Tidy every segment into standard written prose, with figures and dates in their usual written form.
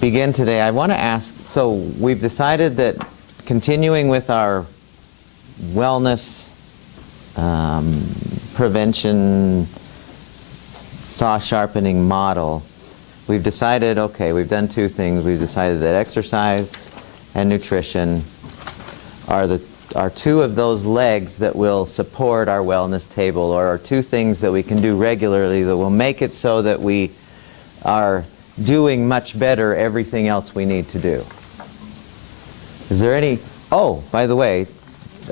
begin today, I want to ask, so we've decided that continuing with our wellness, prevention, saw sharpening model, we've decided, okay, we've done two things. We've decided that exercise and nutrition are two of those legs that will support our wellness table, or are two things that we can do regularly that will make it so that we are doing much better everything else we need to do. Is there any... Oh, by the way,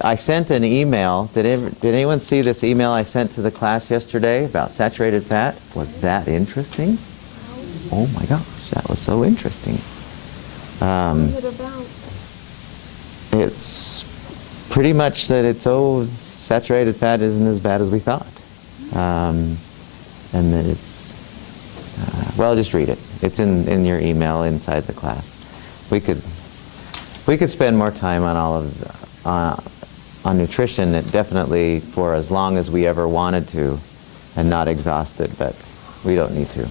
I sent an email. Did anyone see this email I sent to the class yesterday about saturated fat? Was that interesting? Oh my gosh, that was so interesting. What is it about? It's pretty much that saturated fat isn't as bad as we thought. And that it's... well, just read it. It's in your email inside the class. We could spend more time on all of on nutrition. It definitely for as long as we ever wanted to, and not exhaust it. But we don't need to.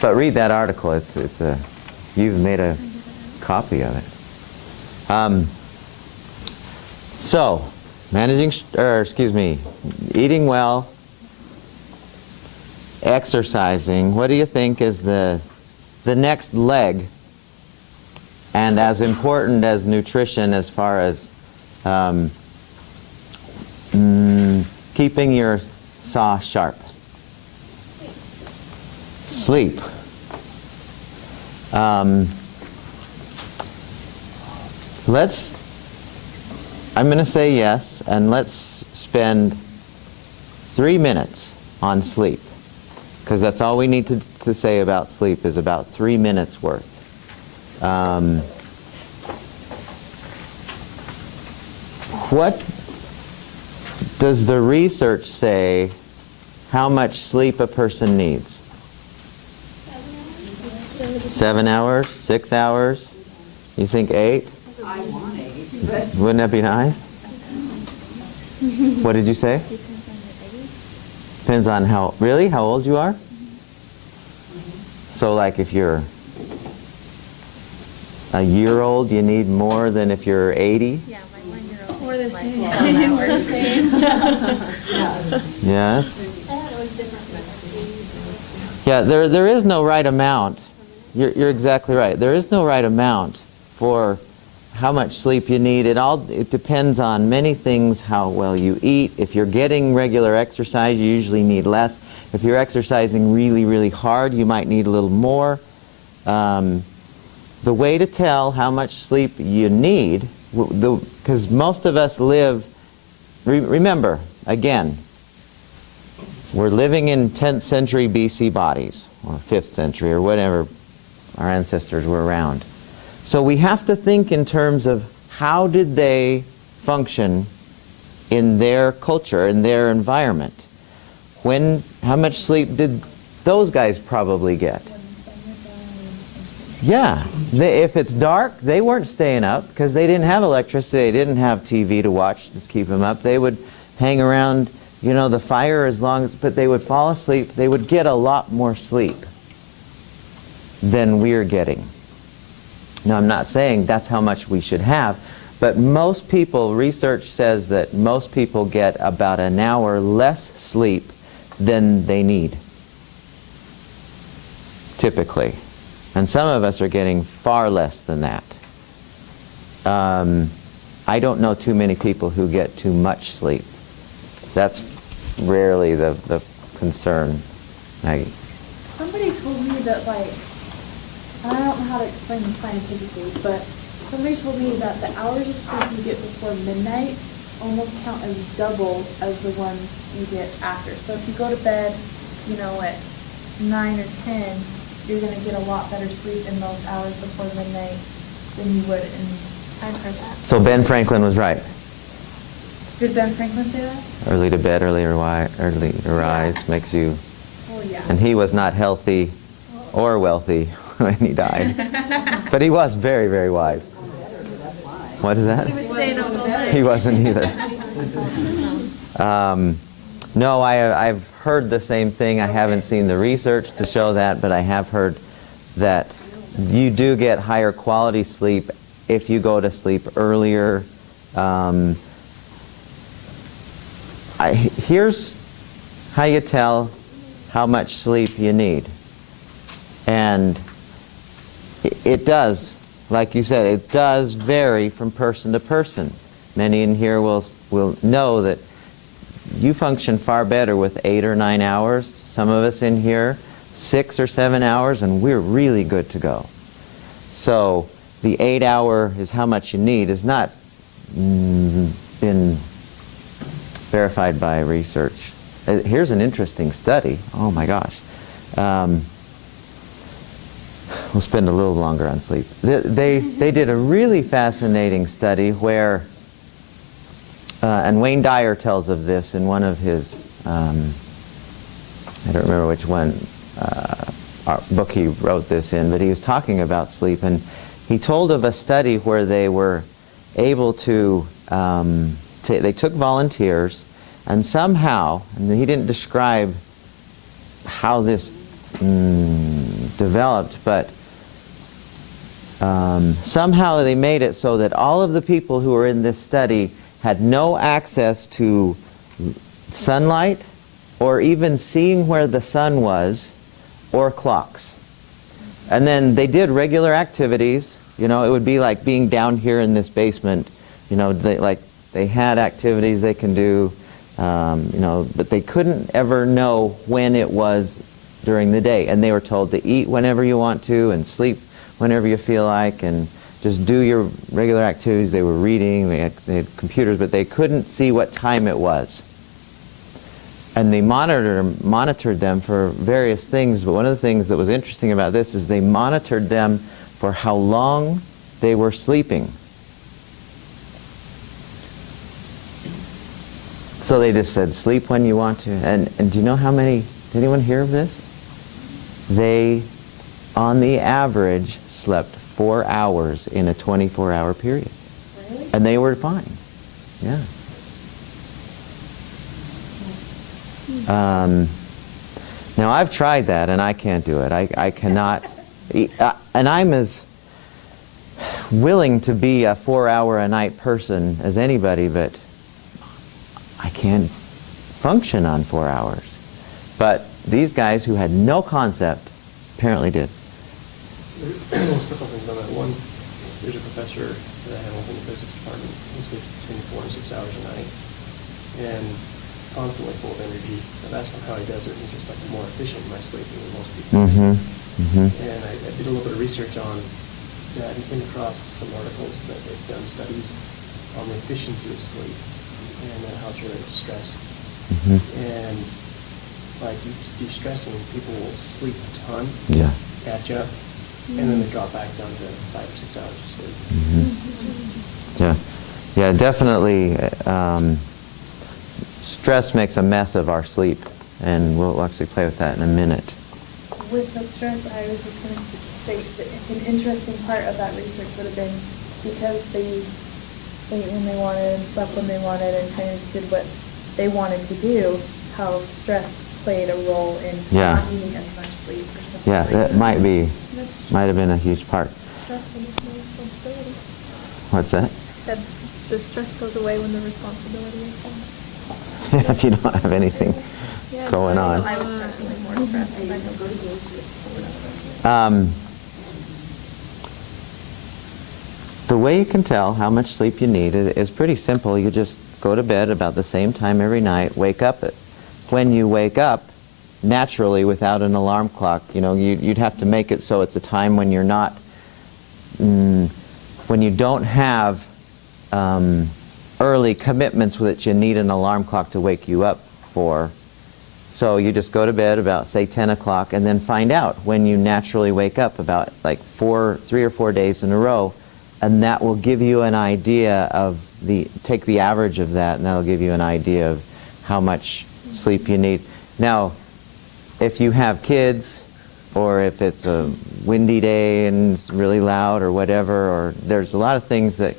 But read that article. You've made a copy of it. So, eating well, exercising. What do you think is the next leg, and as important as nutrition as far as keeping your saw sharp? Sleep. I'm going to say yes, and let's spend 3 minutes on sleep. Because that's all we need to say about sleep is about 3 minutes worth. What does the research say how much sleep a person needs? 7 hours? 6 hours? You think 8? I want 8. Wouldn't that be nice? What did you say? Depends on how old you are? So like if you're a year old, you need more than if you're 80? Yeah, my 1-year-old. We're the same. Yes? Yeah, there is no right amount. You're exactly right. There is no right amount for how much sleep you need. It depends on many things, how well you eat. If you're getting regular exercise, you usually need less. If you're exercising really, really hard, you might need a little more. The way to tell how much sleep you need, because most of us live, remember, again, we're living in 10th century BC bodies, or 5th century, or whatever our ancestors were around. So we have to think in terms of how did they function in their culture, in their environment. How much sleep did those guys probably get? Yeah, if it's dark, they weren't staying up because they didn't have electricity, they didn't have TV to watch to keep them up. They would hang around, the fire but they would fall asleep. They would get a lot more sleep than we're getting. Now, I'm not saying that's how much we should have, but most people, research says that most people get about an hour less sleep than they need, typically. And some of us are getting far less than that. I don't know too many people who get too much sleep. That's rarely the concern, Maggie. Somebody told me that, I don't know how to explain this scientifically, but somebody told me that the hours of sleep you get before midnight almost count as double as the ones you get after. So if you go to bed, at 9 or 10, you're going to get a lot better sleep in those hours before midnight than you would in... I've heard that. So Ben Franklin was right. Did Ben Franklin say that? Early to bed, early to rise makes you... Oh, yeah. And he was not healthy or wealthy when he died. But he was very, very wise. What is that? He was staying up all night. He wasn't either. No, I've heard the same thing. I haven't seen the research to show that, but I have heard that you do get higher quality sleep if you go to sleep earlier. Here's how you tell how much sleep you need. And it does, like you said, it does vary from person to person. Many in here will know that you function far better with 8 or 9 hours. Some of us in here, 6 or 7 hours, and we're really good to go. So the 8-hour is how much you need has not been verified by research. Here's an interesting study. Oh my gosh. We'll spend a little longer on sleep. They did a really fascinating study where, and Wayne Dyer tells of this in one of his, I don't remember which one, book he wrote this in, but he was talking about sleep, and he told of a study where they were able to, they took volunteers, and somehow, and he didn't describe how this developed, but somehow they made it so that all of the people who were in this study had no access to sunlight or even seeing where the sun was or clocks. And then they did regular activities. You know, it would be like being down here in this basement. You know, they had activities they can do, you know, but they couldn't ever know when it was during the day. And they were told to eat whenever you want to and sleep whenever you feel like and just do your regular activities. They were reading, they had computers, but they couldn't see what time it was. And they monitored them for various things, but one of the things that was interesting about this is they monitored them for how long they were sleeping. So they just said, sleep when you want to. And do you know how many, did anyone hear of this? They, on the average, slept 4 hours in a 24-hour period. Really? And they were fine. Yeah. Now I've tried that and I can't do it. I cannot, and I'm as willing to be a 4-hour-a-night person as anybody, but I can't function on 4 hours. But these guys who had no concept apparently did. There's a couple things on that. One, there's a professor that I have in the physics department. He sleeps between 4 and 6 hours a night, and constantly full of energy. I've asked him how he does it, and he's just like more efficient in my sleeping than most people. And I did a little bit of research on that and came across some articles that they've done studies on the efficiency of sleep and how it's related to stress. And like de-stressing, people will sleep a ton, Yeah. catch up, and then they drop back down to 5 or 6 hours of sleep. Yeah. Yeah, definitely. Stress makes a mess of our sleep, and we'll actually play with that in a minute. With the stress, I was just going to say that an interesting part of that research would have been because they ate when they wanted and slept when they wanted and kind of just did what they wanted to do, how stress played a role in not needing as much sleep or something. Yeah, like that might have been a huge part. Stress when there's no responsibility. What's that? Said the stress goes away when the responsibility is gone. If you don't have anything going on. I was definitely more stressed as I go to The way you can tell how much sleep you need is pretty simple. You just go to bed about the same time every night, wake up when you wake up, naturally without an alarm clock. You know, you'd have to make it so it's a time when you're not, when you don't have early commitments that you need an alarm clock to wake you up for. So you just go to bed about, say, 10 o'clock and then find out when you naturally wake up about like 3 or 4 days in a row, and that will give you an idea of take the average of that, and that'll give you an idea of how much sleep you need. Now, if you have kids, or if it's a windy day and it's really loud or whatever, or there's a lot of things that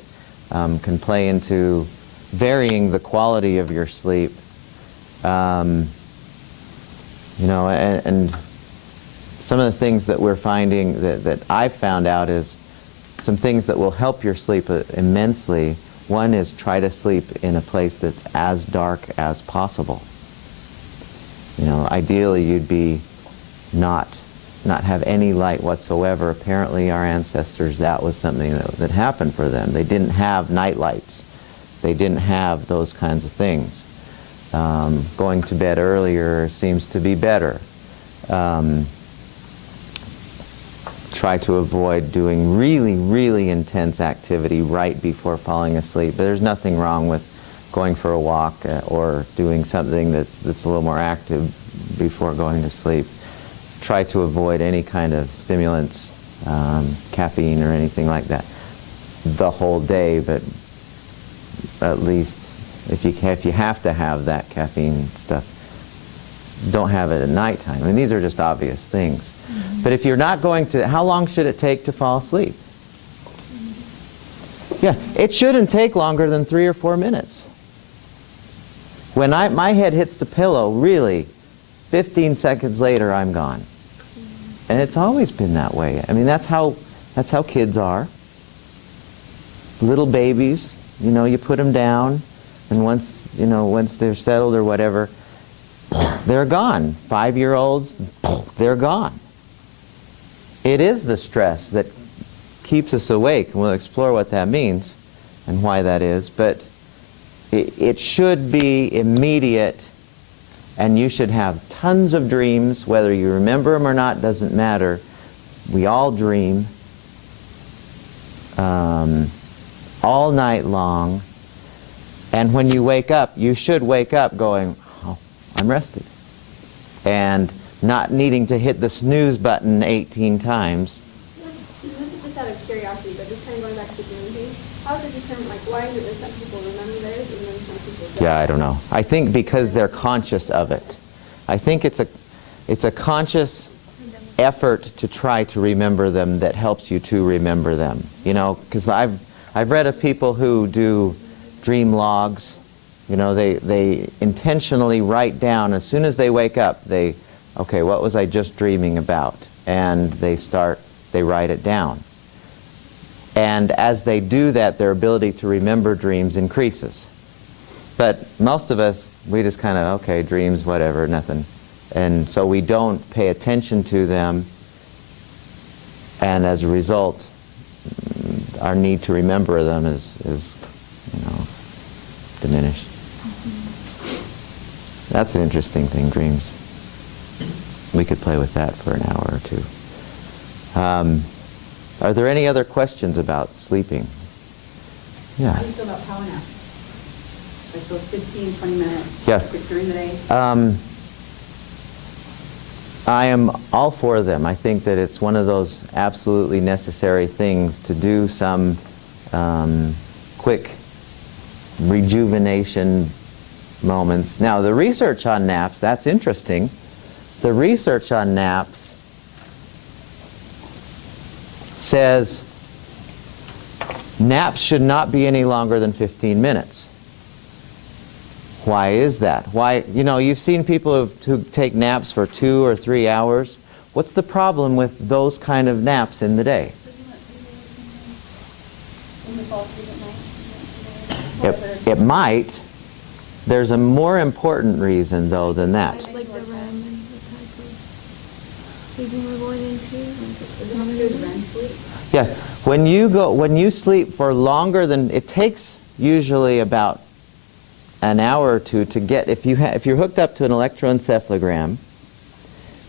can play into varying the quality of your sleep. You know, and some of the things that we're finding, that I've found out, is some things that will help your sleep immensely. One is try to sleep in a place that's as dark as possible. You know, ideally you'd be not have any light whatsoever. Apparently our ancestors, that was something that happened for them. They didn't have night lights. They didn't have those kinds of things. Going to bed earlier seems to be better. Try to avoid doing really, really intense activity right before falling asleep. But there's nothing wrong with going for a walk or doing something that's a little more active before going to sleep. Try to avoid any kind of stimulants, caffeine or anything like that, the whole day. But at least if you have to have that caffeine stuff, don't have it at nighttime. I mean, these are just obvious things. But if you're not going to, how long should it take to fall asleep? Yeah, it shouldn't take longer than 3 or 4 minutes. When my head hits the pillow, really, 15 seconds later, I'm gone. And it's always been that way. I mean, that's how kids are. Little babies, you know, you put them down, and once they're settled or whatever, they're gone. 5-year-olds, they're gone. It is the stress that keeps us awake, and we'll explore what that means and why that is, but it should be immediate, and you should have tons of dreams. Whether you remember them or not doesn't matter. We all dream all night long, and when you wake up, you should wake up going, oh, I'm rested, and not needing to hit the snooze button 18 times. This is just out of curiosity, but just kind of going back to the dream thing. How is it determined, like, why is it that some people remember theirs and then some people don't? Yeah, I don't know. I think because they're conscious of it. I think it's a conscious effort to try to remember them that helps you to remember them. You know, because I've read of people who do dream logs. You know, they intentionally write down as soon as they wake up, okay, what was I just dreaming about? And they write it down. And as they do that, their ability to remember dreams increases. But most of us, we just kind of, okay, dreams, whatever, nothing. And so we don't pay attention to them, and as a result, our need to remember them is diminished. That's an interesting thing, dreams. We could play with that for an hour or two. Are there any other questions about sleeping? Yeah. How do you feel about power naps? Like those 15, 20 minutes Yeah. during the day? I am all for them. I think that it's one of those absolutely necessary things to do some quick rejuvenation moments. Now, the research on naps, that's interesting. The research on naps says naps should not be any longer than 15 minutes. Why is that? Why, you know, you've seen people who take naps for 2 or 3 hours. What's the problem with those kind of naps in the day? It might. There's a more important reason, though, than that. Like the REM and the type of sleeping we're going into. Does it have to do with REM sleep? Yeah, when you sleep for longer than, it takes usually about an hour or two to get, if you're hooked up to an electroencephalogram,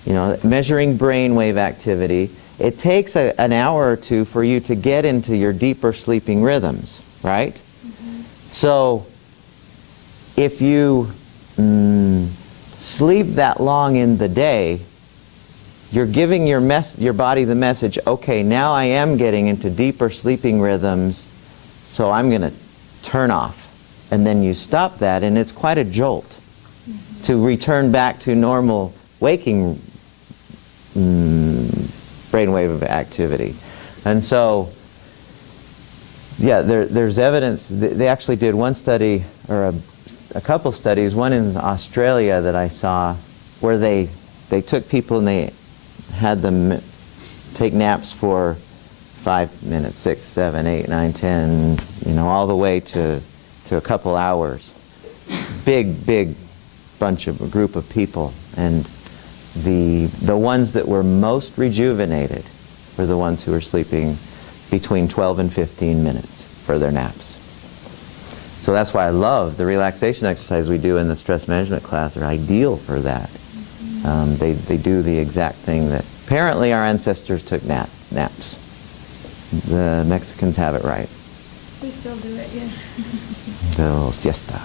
you know, measuring brainwave activity, it takes an hour or two for you to get into your deeper sleeping rhythms, right? Mm-hmm. So if you sleep that long in the day, you're giving your body the message, okay, now I am getting into deeper sleeping rhythms, so I'm going to turn off. And then you stop that, and it's quite a jolt to return back to normal waking brainwave activity. And so, yeah, there's evidence. They actually did one study, or a couple studies, one in Australia that I saw, where they took people and they had them take naps for 5 minutes, 6, 7, 8, 9, 10, all the way to a couple hours. Big group of people. And the ones that were most rejuvenated were the ones who were sleeping between 12 and 15 minutes for their naps. So that's why I love the relaxation exercise we do in the stress management class. Are ideal for that. They do the exact thing that apparently our ancestors took naps. The Mexicans have it right. We still do it, yeah. The little siesta.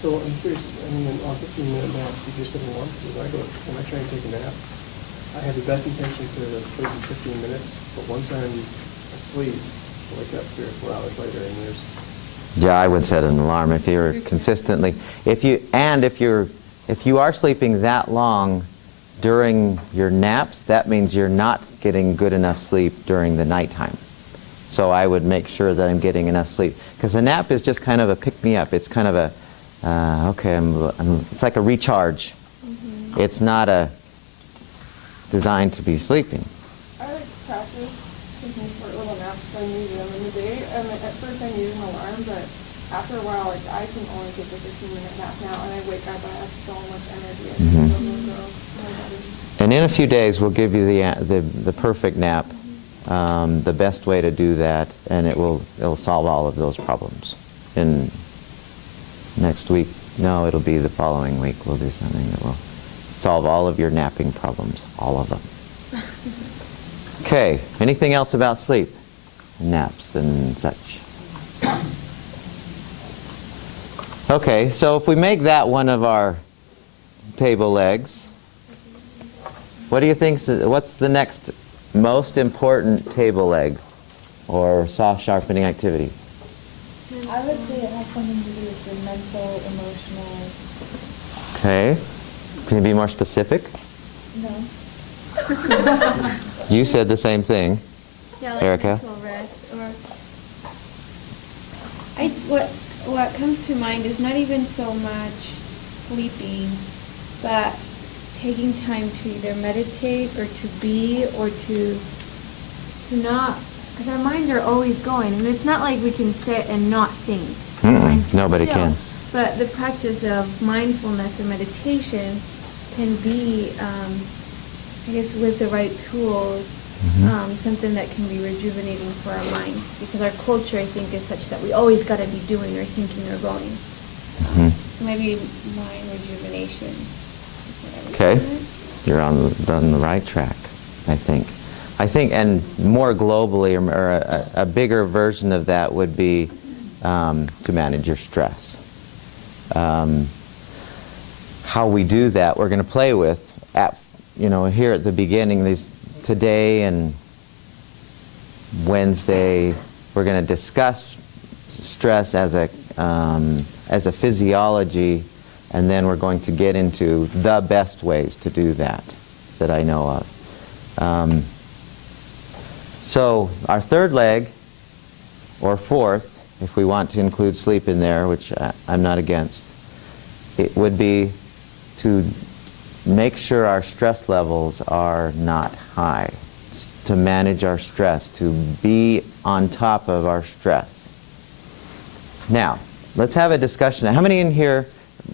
So I'm curious, on 15-minute nap, did you sit in one? Because when I try and take a nap, I have the best intention to sleep in 15 minutes, but once I'm asleep, I wake up 3 or 4 hours later, and there's... Yeah, I would set an alarm if you're consistently, if you are sleeping that long during your naps, that means you're not getting good enough sleep during the nighttime. So I would make sure that I'm getting enough sleep, because a nap is just kind of a pick-me-up. It's kind of a it's like a recharge. It's not designed to be sleeping. I like to practice taking short little naps when I need them in the day. At first I need an alarm, but after a while, I can only take a 15-minute nap now, and I wake up and I have so much energy. I just go. My body just... And in a few days, we'll give you the perfect nap, the best way to do that, and it'll solve all of those problems. In next week, no, it'll be the following week. We'll do something that will solve all of your napping problems, all of them. Okay, anything else about sleep, naps, and such? Okay, so if we make that one of our table legs, what do you think? What's the next most important table leg or saw sharpening activity? I would say it has something to do with your mental, emotional. Okay. Can you be more specific? No. You said the same thing. Yeah, like Erica? mental rest, or what comes to mind is not even so much sleeping, but taking time to either meditate or to be or to not, because our minds are always going, and it's not like we can sit and not think. Our minds Nobody still, can. But the practice of mindfulness or meditation can be, I guess, with the right tools, something that can be rejuvenating for our minds, because our culture, I think, is such that we always got to be doing or thinking or going. So maybe mind rejuvenation. Okay. You're on the right track, I think. And more globally, or a bigger version of that would be to manage your stress. How we do that, we're going to play with, here at the beginning, today and Wednesday, we're going to discuss stress as a physiology, and then we're going to get into the best ways to do that I know of. So our third leg, or fourth, if we want to include sleep in there, which I'm not against, it would be to make sure our stress levels are not high, to manage our stress, to be on top of our stress. Now, let's have a discussion. How many in here,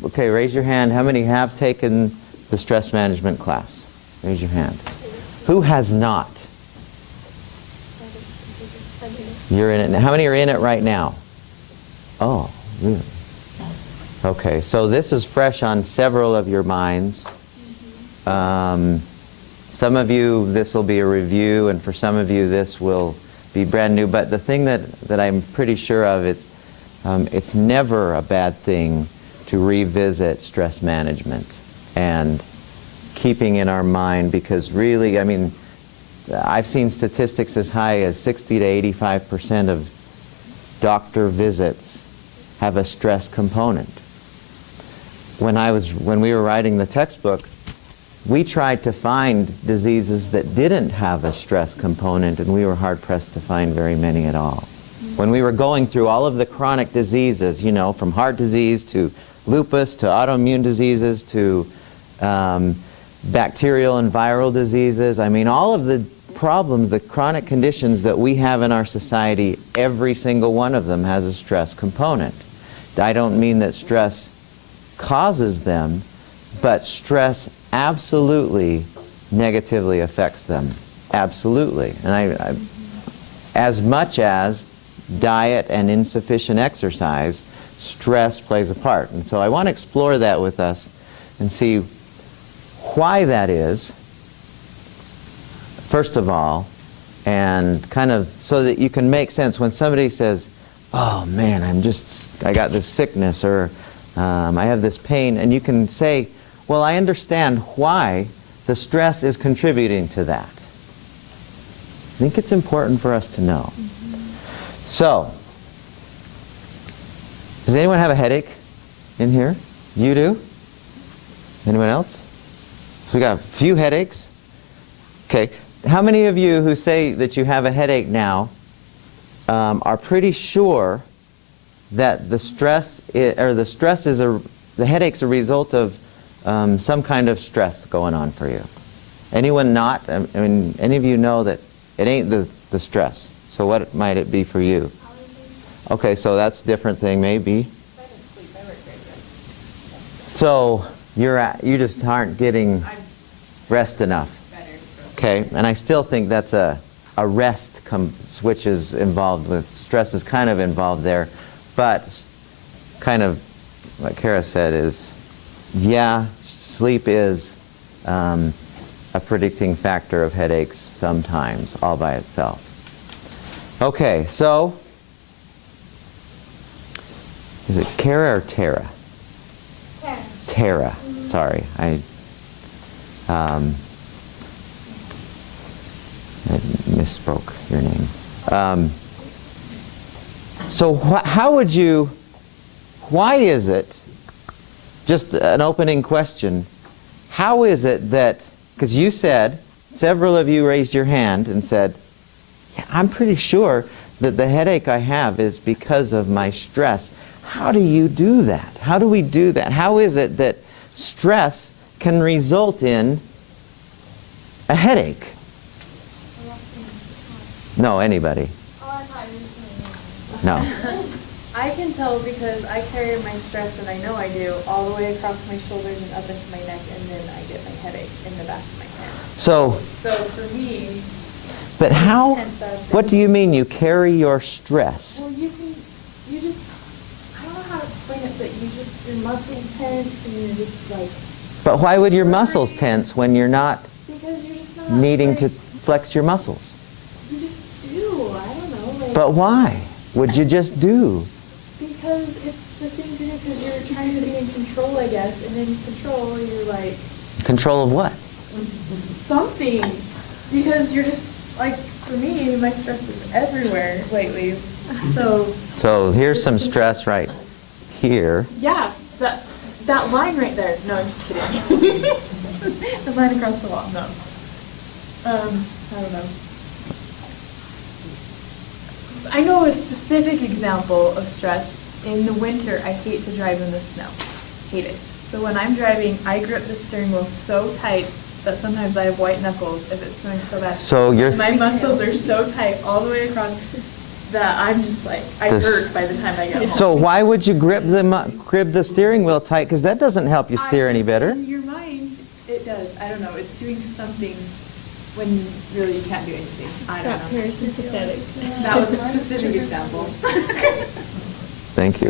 okay, raise your hand, how many have taken the stress management class? Raise your hand. Who has not? You're in it. How many are in it right now? Oh, really? Okay, so this is fresh on several of your minds. Some of you, this will be a review, and for some of you, this will be brand new. But the thing that I'm pretty sure of, it's never a bad thing to revisit stress management and keeping in our mind, because really, I've seen statistics as high as 60 to 85% of doctor visits have a stress component. When we were writing the textbook, we tried to find diseases that didn't have a stress component, and we were hard-pressed to find very many at all. When we were going through all of the chronic diseases, you know, from heart disease to lupus to autoimmune diseases to bacterial and viral diseases, I mean, all of the problems, the chronic conditions that we have in our society, every single one of them has a stress component. I don't mean that stress causes them, but stress absolutely negatively affects them. Absolutely. And as much as diet and insufficient exercise, stress plays a part. And so I want to explore that with us and see why that is, first of all, and kind of so that you can make sense when somebody says, oh man, I got this sickness, or I have this pain, and you can say, well, I understand why the stress is contributing to that. I think it's important for us to know. So, does anyone have a headache in here? You do? Anyone else? So we got a few headaches. Okay. How many of you who say that you have a headache now are pretty sure that the headache's a result of some kind of stress going on for you? Anyone not? I mean, any of you know that it ain't the stress. So what might it be for you? Okay, so that's a different thing, maybe. So you just aren't getting rest enough. Okay, and I still think that's a rest switch is involved with stress is kind of involved there, but kind of what Kara said is, yeah, sleep is a predicting factor of headaches sometimes all by itself. Okay, so is it Kara or Tara? Tara. Sorry, I misspoke your name. So how would you, why is it, just an opening question, how is it that, because you said, several of you raised your hand and said, yeah, I'm pretty sure that the headache I have is because of my stress. How do you do that? How do we do that? How is it that stress can result in a headache? No, anybody. No. I can tell because I carry my stress, and I know I do, all the way across my shoulders and up into my neck, and then I get my headache in the back of my head. So for me, but how, tense up what do you mean you carry your stress? well, you just, I don't know how to explain it, but your muscles tense, and you're just like, But why would your muscles tense when you're not because you're just not needing to like, flex your muscles? You just do, I don't know. Like, But why would you just do? because it's the thing to do, because you're trying to be in control, I guess, and in control, you're like, Control of what? something, because you're just, like, for me, my stress is everywhere lately, so. So here's It's some just- stress right here. Yeah, that line right there, no, I'm just kidding. The line across the wall, no. I don't know. I know a specific example of stress. In the winter, I hate to drive in the snow. Hate it. So when I'm driving, I grip the steering wheel so tight that sometimes I have white knuckles if it's snowing so bad. So you're My muscles are so tight all the way across that I'm just like, I This- hurt by the time I get home. So why would you grip the steering wheel tight? Because that doesn't help you steer any better. In your mind, it does. I don't know. It's doing something when really you can't do anything. I don't Stop know. parasympathetic. That was a specific example. Thank you.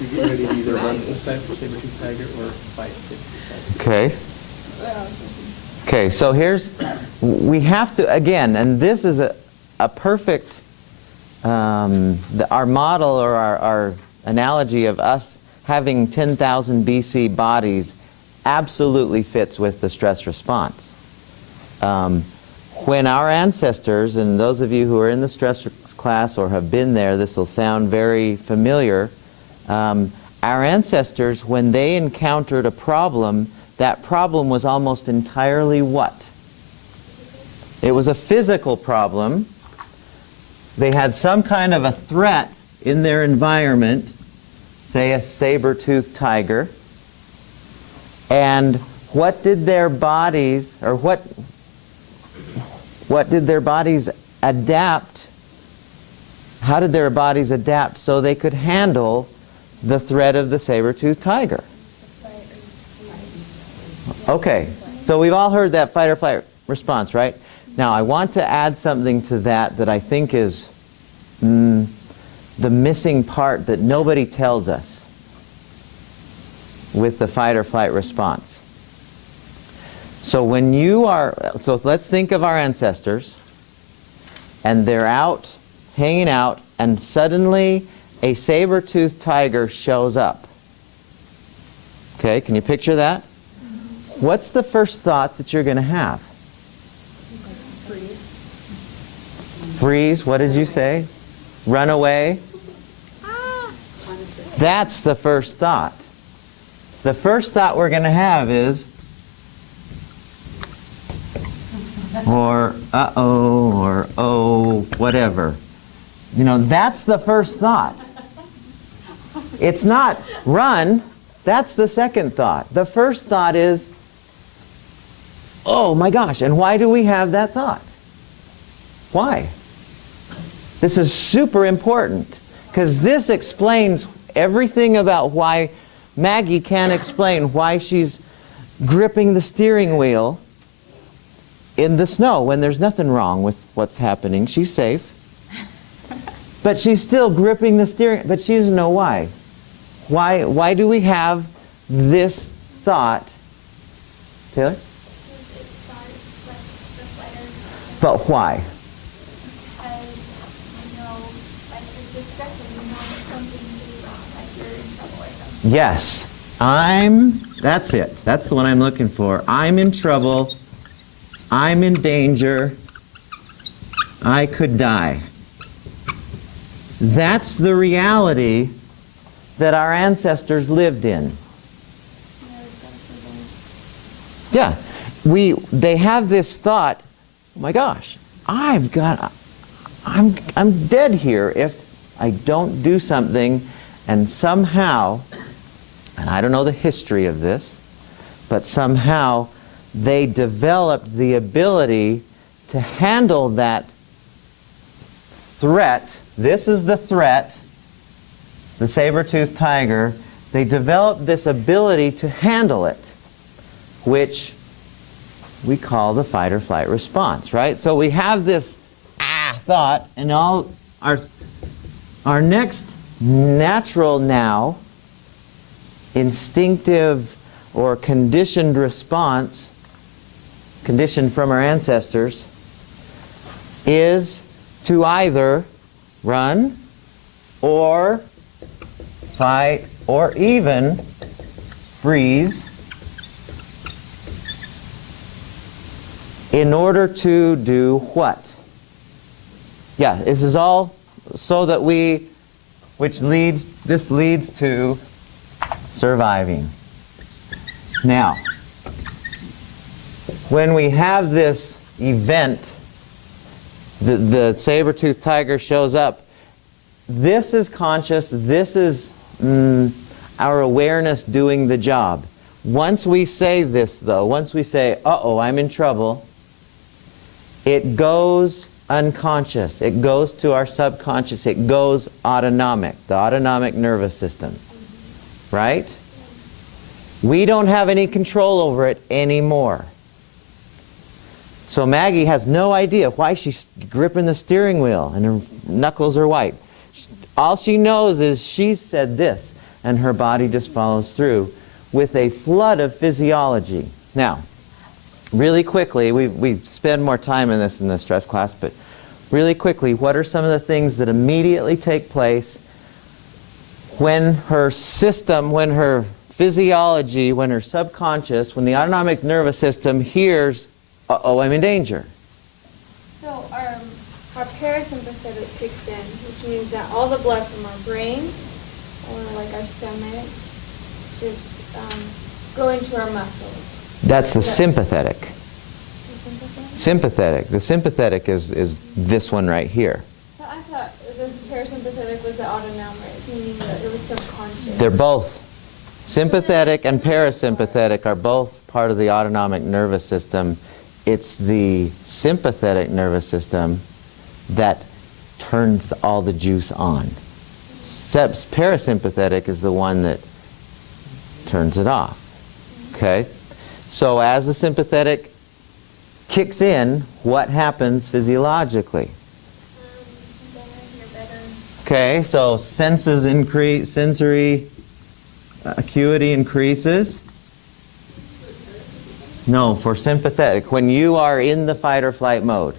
You get ready to either run with saber-tooth tiger or fight saber-tooth tiger. Okay. Okay, so we have to, again, and this is a perfect, our model or our analogy of us having 10,000 BC bodies absolutely fits with the stress response. When our ancestors, and those of you who are in the stress class or have been there, this will sound very familiar. Our ancestors, when they encountered a problem, that problem was almost entirely what? It was a physical problem. they had some kind of a threat in their environment, say a saber-toothed tiger, and what did their bodies, or what did their bodies adapt? How did their bodies adapt so they could handle the threat of the saber-toothed tiger? Okay, so we've all heard that fight or flight response, right? Now I want to add something to that I think is the missing part that nobody tells us with the fight or flight response. So when you are, so let's think of our ancestors, and they're out, hanging out, and suddenly a saber-toothed tiger shows up. Okay, can you picture that? What's the first thought that you're going to have? Freeze, what did you say? Run away? That's the first thought. The first thought we're going to have is, or uh-oh, or oh, whatever. You know, that's the first thought. It's not run, that's the second thought. The first thought is, oh my gosh, and why do we have that thought? Why? This is super important, because this explains everything about why Maggie can't explain why she's gripping the steering wheel in the snow when there's nothing wrong with what's happening. She's safe. But she's still gripping the steering, but she doesn't know why. Why do we have this thought? Taylor? But why? Yes, that's it. That's the one I'm looking for. I'm in trouble. I'm in danger. I could die. That's the reality that our ancestors lived in. Yeah, they have this thought, oh my gosh, I'm dead here if I don't do something, and somehow, and I don't know the history of this, but somehow they developed the ability to handle that threat. This is the threat, the saber-toothed tiger. They developed this ability to handle it, which we call the fight or flight response, right? So we have this thought, and all our next natural now, instinctive or conditioned response, conditioned from our ancestors, is to either run or fight or even freeze in order to do what? Yeah, this is all so that this leads to surviving. Now, when we have this event, the saber-toothed tiger shows up, this is conscious, this is our awareness doing the job. Once we say this, though, once we say, uh-oh, I'm in trouble, it goes unconscious. It goes to our subconscious. It goes autonomic, the autonomic nervous system. Right? We don't have any control over it anymore. So Maggie has no idea why she's gripping the steering wheel and her knuckles are white. All she knows is she said this, and her body just follows through with a flood of physiology. Now, really quickly, we spend more time in the stress class, but really quickly, what are some of the things that immediately take place when her system, when her physiology, when her subconscious, when the autonomic nervous system hears, uh-oh, I'm in danger? So our parasympathetic kicks in, which means that all the blood from our brain, or like our stomach, is going to our muscles. That's the sympathetic. The sympathetic? Sympathetic. The sympathetic is this one right here. So I thought They're both. Sympathetic and parasympathetic are both part of the autonomic nervous system. It's the sympathetic nervous system that turns all the juice on. Parasympathetic is the one that turns it off. Okay? So as the sympathetic kicks in, what happens physiologically? Okay, so senses increase, sensory acuity increases. No, for sympathetic. When you are in the fight or flight mode.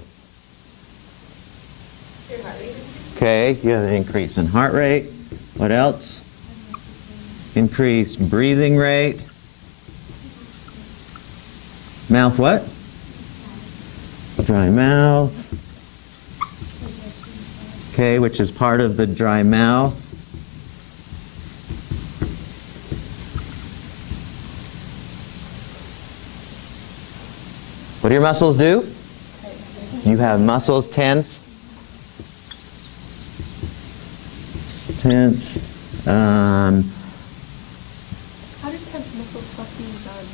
Okay, you have an increase in heart rate. What else? Increased breathing rate. Mouth what? Dry mouth. Okay, which is part of the dry mouth. What do your muscles do? You have muscles tense. Tense. How do tense muscles help you run?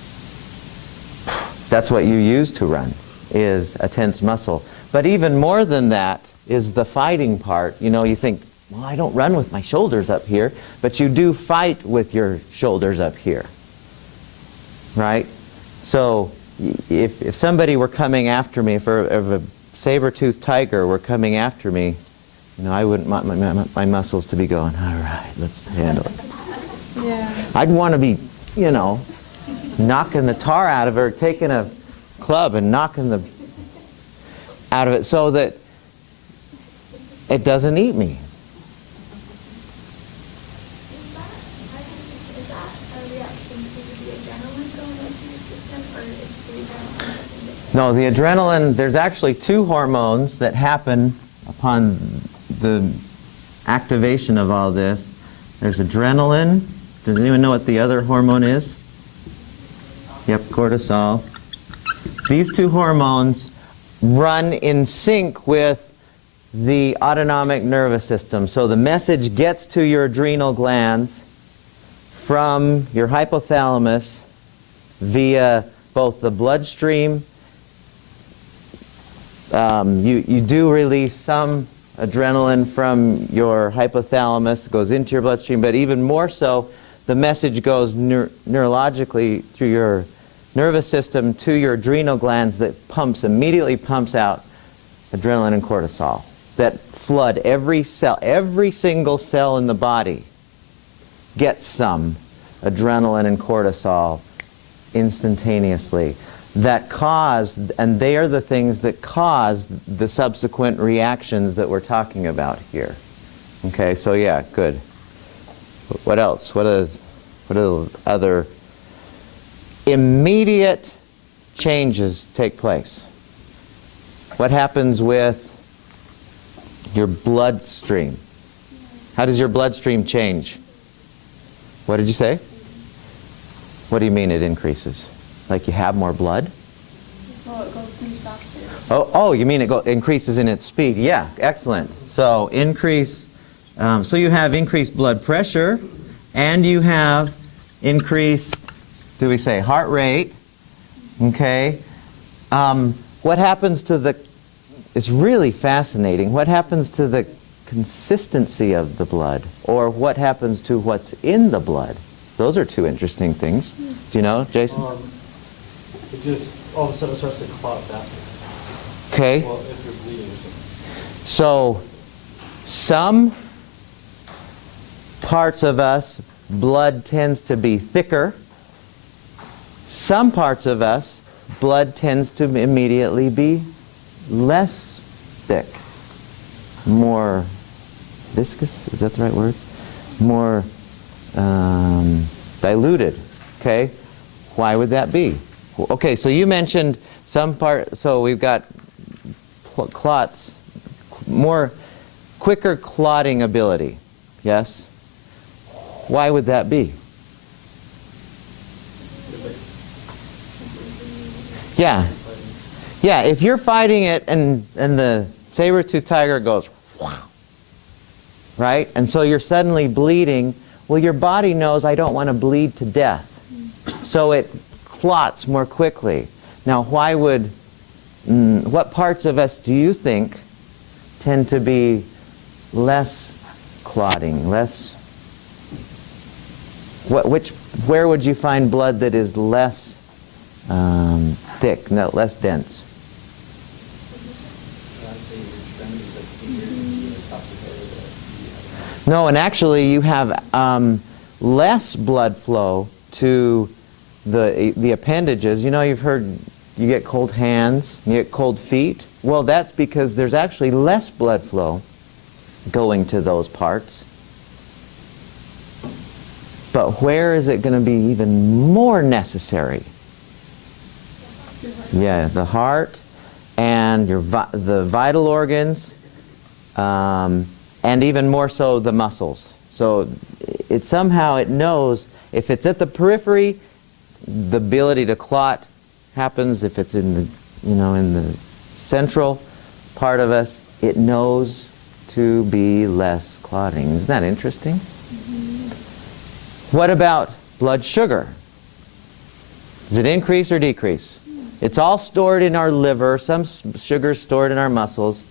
That's what you use to run, is a tense muscle. But even more than that is the fighting part. You know, you think, well, I don't run with my shoulders up here, but you do fight with your shoulders up here. Right? So if somebody were coming after me, if a saber-toothed tiger were coming after me, you know, I wouldn't want my muscles to be going, all right, let's handle it. Yeah. I'd want to be, you know, knocking the tar out of it, or taking a club and knocking the out of it so that it doesn't eat me. Is that a reaction to the adrenaline going into your system, or is the adrenaline? No, the adrenaline, there's actually two hormones that happen upon the activation of all this. There's adrenaline. Does anyone know what the other hormone is? Yep, cortisol. These two hormones run in sync with the autonomic nervous system. So the message gets to your adrenal glands from your hypothalamus via both the bloodstream. You do release some adrenaline from your hypothalamus, goes into your bloodstream, but even more so, the message goes neurologically through your nervous system to your adrenal glands that immediately pumps out adrenaline and cortisol that flood every cell. Every single cell in the body gets some adrenaline and cortisol instantaneously. And they are the things that cause the subsequent reactions that we're talking about here. Okay, so yeah, good. What else? What are other immediate changes take place? What happens with your bloodstream? How does your bloodstream change? What did you say? What do you mean it increases? Like you have more blood? Well, it goes through faster. Oh, you mean it increases in its speed? Yeah, excellent. So so you have increased blood pressure, and you have increased, do we say, heart rate? Okay. What happens to it's really fascinating. What happens to the consistency of the blood? Or what happens to what's in the blood? Those are two interesting things. Do you know, Jason? It just, all of a sudden it starts to clot faster. Okay. Well, if you're bleeding or something. So, some parts of us, blood tends to be thicker. Some parts of us, blood tends to immediately be less thick. More viscous, is that the right word? More diluted. Okay? Why would that be? Okay, so you mentioned so we've got clots, quicker clotting ability. Yes? Why would that be? Yeah. Yeah, if you're fighting it and the saber-toothed tiger goes, wow, right? And so you're suddenly bleeding. Well, your body knows I don't want to bleed to death. So it clots more quickly. Now, why would, what parts of us do you think tend to be less clotting, less, where would you find blood that is less thick, no, less dense? No, and actually you have less blood flow to the appendages. You know, you've heard you get cold hands, you get cold feet. Well, that's because there's actually less blood flow going to those parts. But where is it going to be even more necessary? Yeah, the heart and the vital organs, and even more so the muscles. So it somehow it knows if it's at the periphery, the ability to clot happens. If it's in the, in the central part of us, it knows to be less clotting. Isn't that interesting? What about blood sugar? Does it increase or decrease? It's all stored in our liver. Some sugar is stored in our muscles.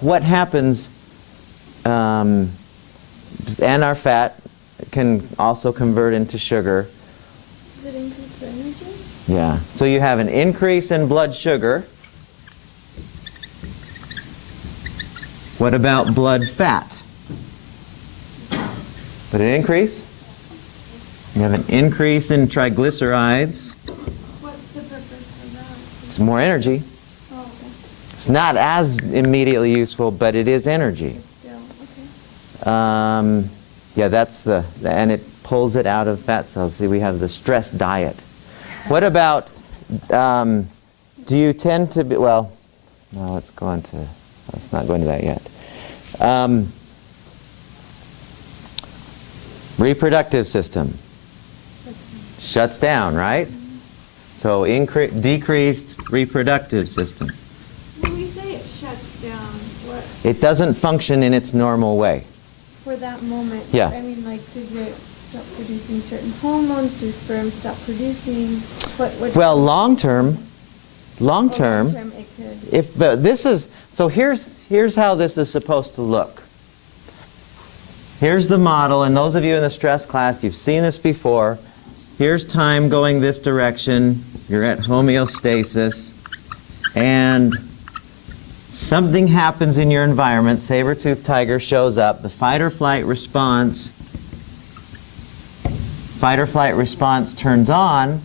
What happens, and our fat can also convert into sugar. Does it increase the energy? Yeah. So you have an increase in blood sugar. What about blood fat? Would it increase? You have an increase in triglycerides. What's the purpose for that? It's more energy. Oh, okay. It's not as immediately useful, but it is energy. It's still, okay. Yeah, that's and it pulls it out of fat cells. See, we have the stress diet. What about, do you tend to be, well, no, let's not go into that yet. Reproductive system. Shuts down, right? So decreased reproductive system. When we say it shuts down, what, It doesn't function in its normal way. for that moment? Yeah. I mean, like, does it stop producing certain hormones? Do sperm stop producing? What? Well, long term, Long term, it could. but this is, so here's how this is supposed to look. Here's the model, and those of you in the stress class, you've seen this before. Here's time going this direction. You're at homeostasis. And something happens in your environment. Saber-toothed tiger shows up. The fight or flight response turns on,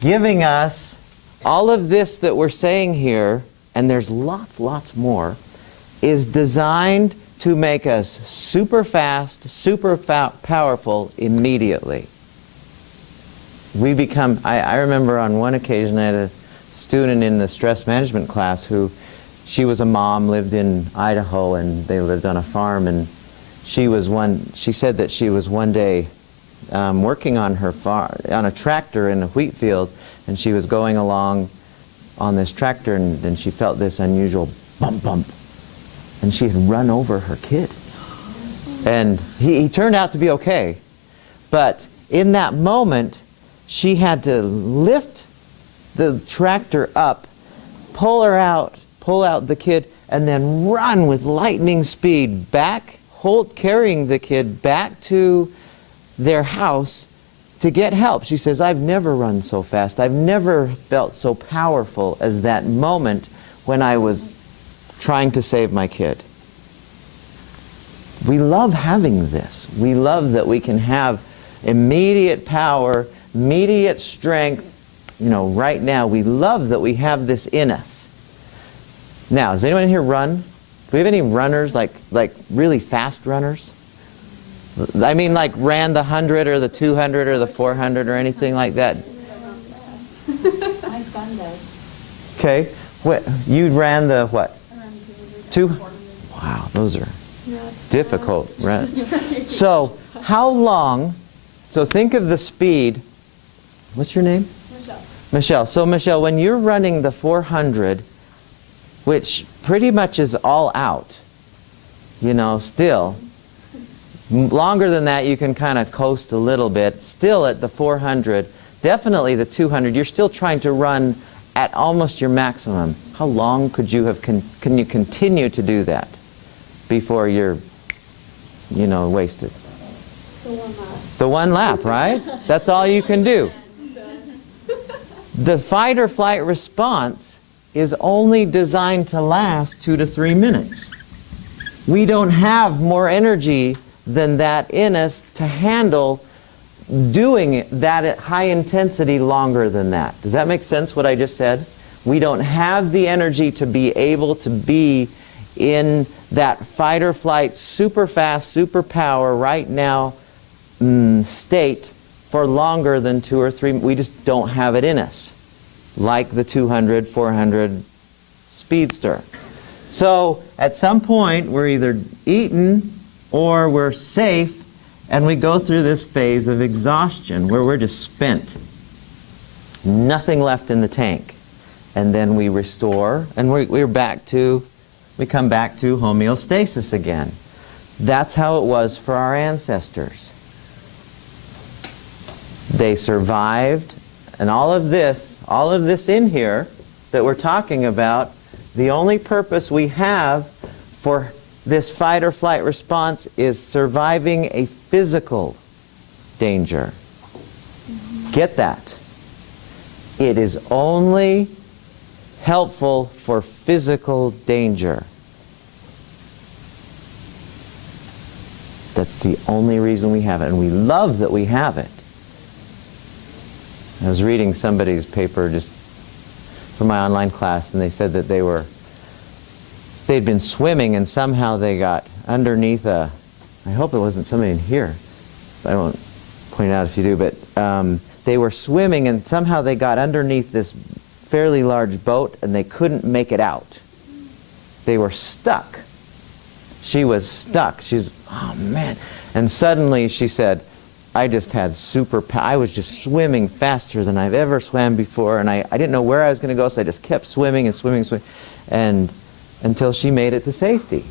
giving us all of this that we're saying here, and there's lots more, is designed to make us super fast, super powerful immediately. We become, I remember on one occasion I had a student in the stress management class who, she was a mom, lived in Idaho, and they lived on a farm, and she said that she was one day working on her farm, on a tractor in a wheat field, and she was going along on this tractor, and then she felt this unusual bump, and she had run over her kid. And he turned out to be okay, but in that moment, she had to lift the tractor up, pull out the kid, and then run with lightning speed back, carrying the kid back to their house to get help. She says, I've never run so fast. I've never felt so powerful as that moment when I was trying to save my kid. We love having this. We love that we can have immediate power, immediate strength. Right now, we love that we have this in us. Now, does anyone here run? Do we have any runners, like really fast runners? I mean, like ran the 100 or the 200 or the 400 or anything like that? My son does. Okay. You ran the what? I ran Two? Wow, those are Yeah, it's difficult, right? So, how long, so think of the speed. What's your name? Michelle. So Michelle, when you're running the 400, which pretty much is all out, still, Longer than that, you can kind of coast a little bit. Still at the 400, definitely the 200, you're still trying to run at almost your maximum. How long could you have, can you continue to do that before you're, wasted? The one lap, right? That's all you can do. The fight or flight response is only designed to last 2 to 3 minutes. We don't have more energy than that in us to handle doing that at high intensity longer than that. Does that make sense what I just said? We don't have the energy to be able to be in that fight or flight, super fast, super power, right now state for longer than 2 or 3. We just don't have it in us, like the 200, 400 speedster. So at some point, we're either eaten or we're safe, and we go through this phase of exhaustion where we're just spent. Nothing left in the tank. And then we restore, and we come back to homeostasis again. That's how it was for our ancestors. They survived, and all of this in here that we're talking about, the only purpose we have for this fight or flight response is surviving a physical danger. Get that? It is only helpful for physical danger. That's the only reason we have it, and we love that we have it. I was reading somebody's paper just for my online class, and they said that they'd been swimming and somehow they got underneath I hope it wasn't somebody in here, I won't point it out if you do, but they were swimming and somehow they got underneath this fairly large boat and they couldn't make it out. They were stuck. She was stuck. She's, oh man. And suddenly she said, I just had I was just swimming faster than I've ever swam before, and I didn't know where I was going to go, so I just kept swimming and swimming and swimming, and until she made it to safety.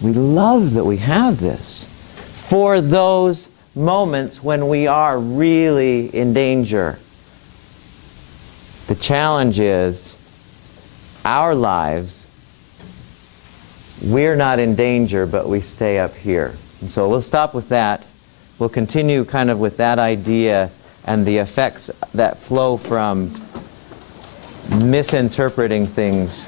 We love that we have this for those moments when we are really in danger. The challenge is our lives, we're not in danger, but we stay up here. And so we'll stop with that. We'll continue kind of with that idea and the effects that flow from misinterpreting things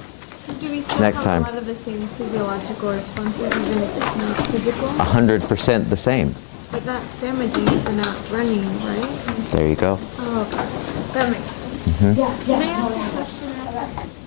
Do we still next have time. a lot of the same physiological responses even if it's not physical? 100% the same. But that's damaging if we're not running, right? There you go. Oh, okay. That makes sense. Can I ask a question real quick?